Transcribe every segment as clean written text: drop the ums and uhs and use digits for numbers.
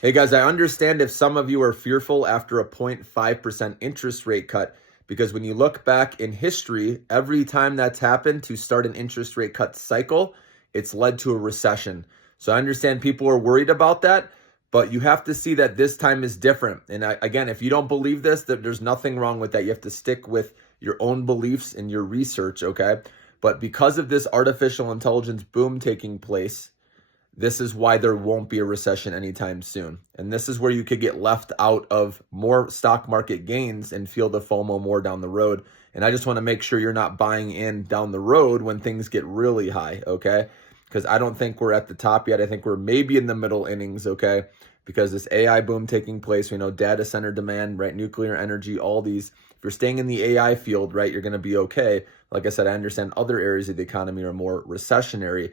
Hey guys, I understand if some of you are fearful after a 0.5% interest rate cut, because when you look back in history, every time that's happened to start an interest rate cut cycle, it's led to a recession. So I understand people are worried about that, but you have to see that this time is different. And again, if you don't believe this, that there's nothing wrong with that. You have to stick with your own beliefs and your research, okay? But because of this artificial intelligence boom taking place, this is why there won't be a recession anytime soon. And this is where you could get left out of more stock market gains and feel the FOMO more down the road. And I just want to make sure you're not buying in down the road when things get really high, okay? Because I don't think we're at the top yet. I think we're maybe in the middle innings, okay? Because this AI boom taking place, we know data center demand, right? Nuclear energy, all these. If you're staying in the AI field, right, you're going to be okay. Like I said, I understand other areas of the economy are more recessionary.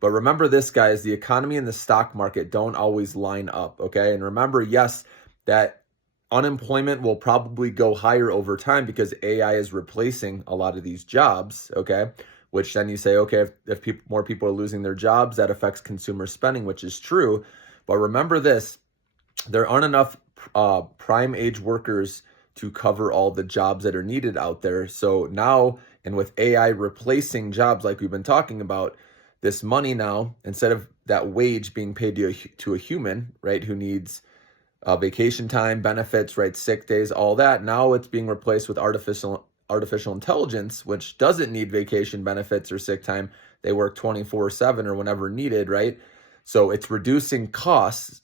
But remember this, guys, the economy and the stock market don't always line up, okay? And remember, yes, that unemployment will probably go higher over time because AI is replacing a lot of these jobs, okay? Which then you say, okay, if more people are losing their jobs, that affects consumer spending, which is true. But remember this, there aren't enough prime age workers to cover all the jobs that are needed out there. So now, and with AI replacing jobs like we've been talking about, this money now, instead of that wage being paid to a human, right, who needs vacation time, benefits, right, sick days, all that, now it's being replaced with artificial intelligence, which doesn't need vacation benefits or sick time. They work 24/7 or whenever needed, right? So it's reducing costs.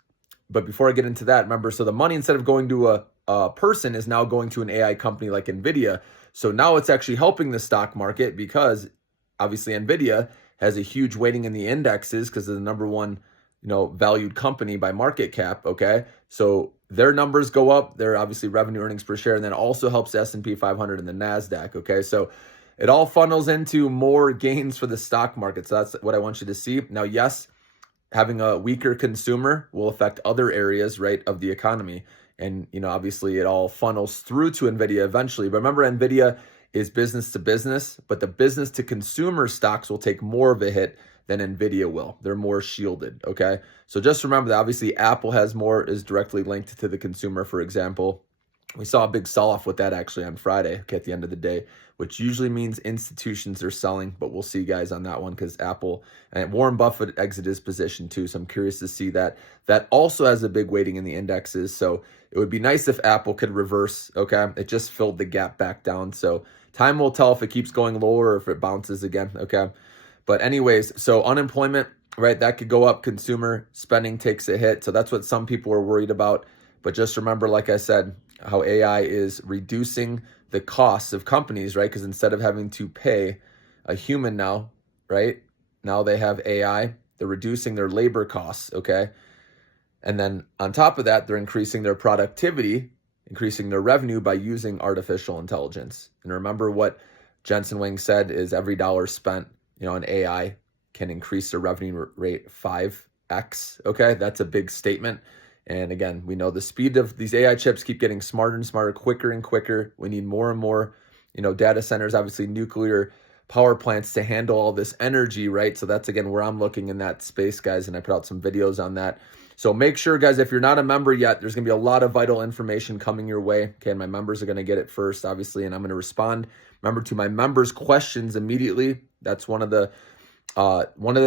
But before I get into that, remember, so the money, instead of going to a person, is now going to an AI company like NVIDIA. So now it's actually helping the stock market because obviously NVIDIA has a huge weighting in the indexes because they're the number one, valued company by market cap, okay? So their numbers go up, their obviously revenue, earnings per share, and then also helps S&P 500 and the NASDAQ, okay? So it all funnels into more gains for the stock market. So that's what I want you to see. Now, yes, having a weaker consumer will affect other areas, right, of the economy. And, obviously it all funnels through to NVIDIA eventually. But remember, NVIDIA is business to business, but the business to consumer stocks will take more of a hit than NVIDIA will. They're more shielded, okay? So just remember that obviously Apple is directly linked to the consumer, for example. We saw a big sell-off with that actually on Friday, okay, at the end of the day, which usually means institutions are selling, but we'll see, guys, on that one because Apple and Warren Buffett exited his position too, so I'm curious to see that. That also has a big weighting in the indexes, so it would be nice if Apple could reverse, okay? It just filled the gap back down, so time will tell if it keeps going lower or if it bounces again, okay? But anyways, so unemployment, right, that could go up. Consumer spending takes a hit, so that's what some people are worried about. But just remember, like I said, how AI is reducing the costs of companies, right? Because instead of having to pay a human now, right? Now they have AI. They're reducing their labor costs, okay? And then on top of that, they're increasing their productivity, increasing their revenue by using artificial intelligence. And remember what Jensen Wang said is every dollar spent, on AI can increase their revenue rate 5x, okay? That's a big statement. And again, we know the speed of these AI chips keep getting smarter and smarter, quicker and quicker. We need more and more, data centers, obviously nuclear power plants to handle all this energy, right? So that's, again, where I'm looking in that space, guys. And I put out some videos on that. So make sure, guys, if you're not a member yet, there's going to be a lot of vital information coming your way. Okay, and my members are going to get it first, obviously, and I'm going to respond. Remember, to my members' questions immediately. That's one of the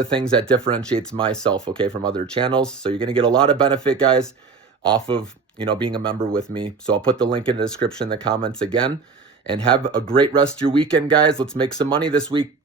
things that differentiates myself, okay, from other channels. So you're going to get a lot of benefit, guys, off of, being a member with me. So I'll put the link in the description, in the comments again, and have a great rest of your weekend, guys. Let's make some money this week.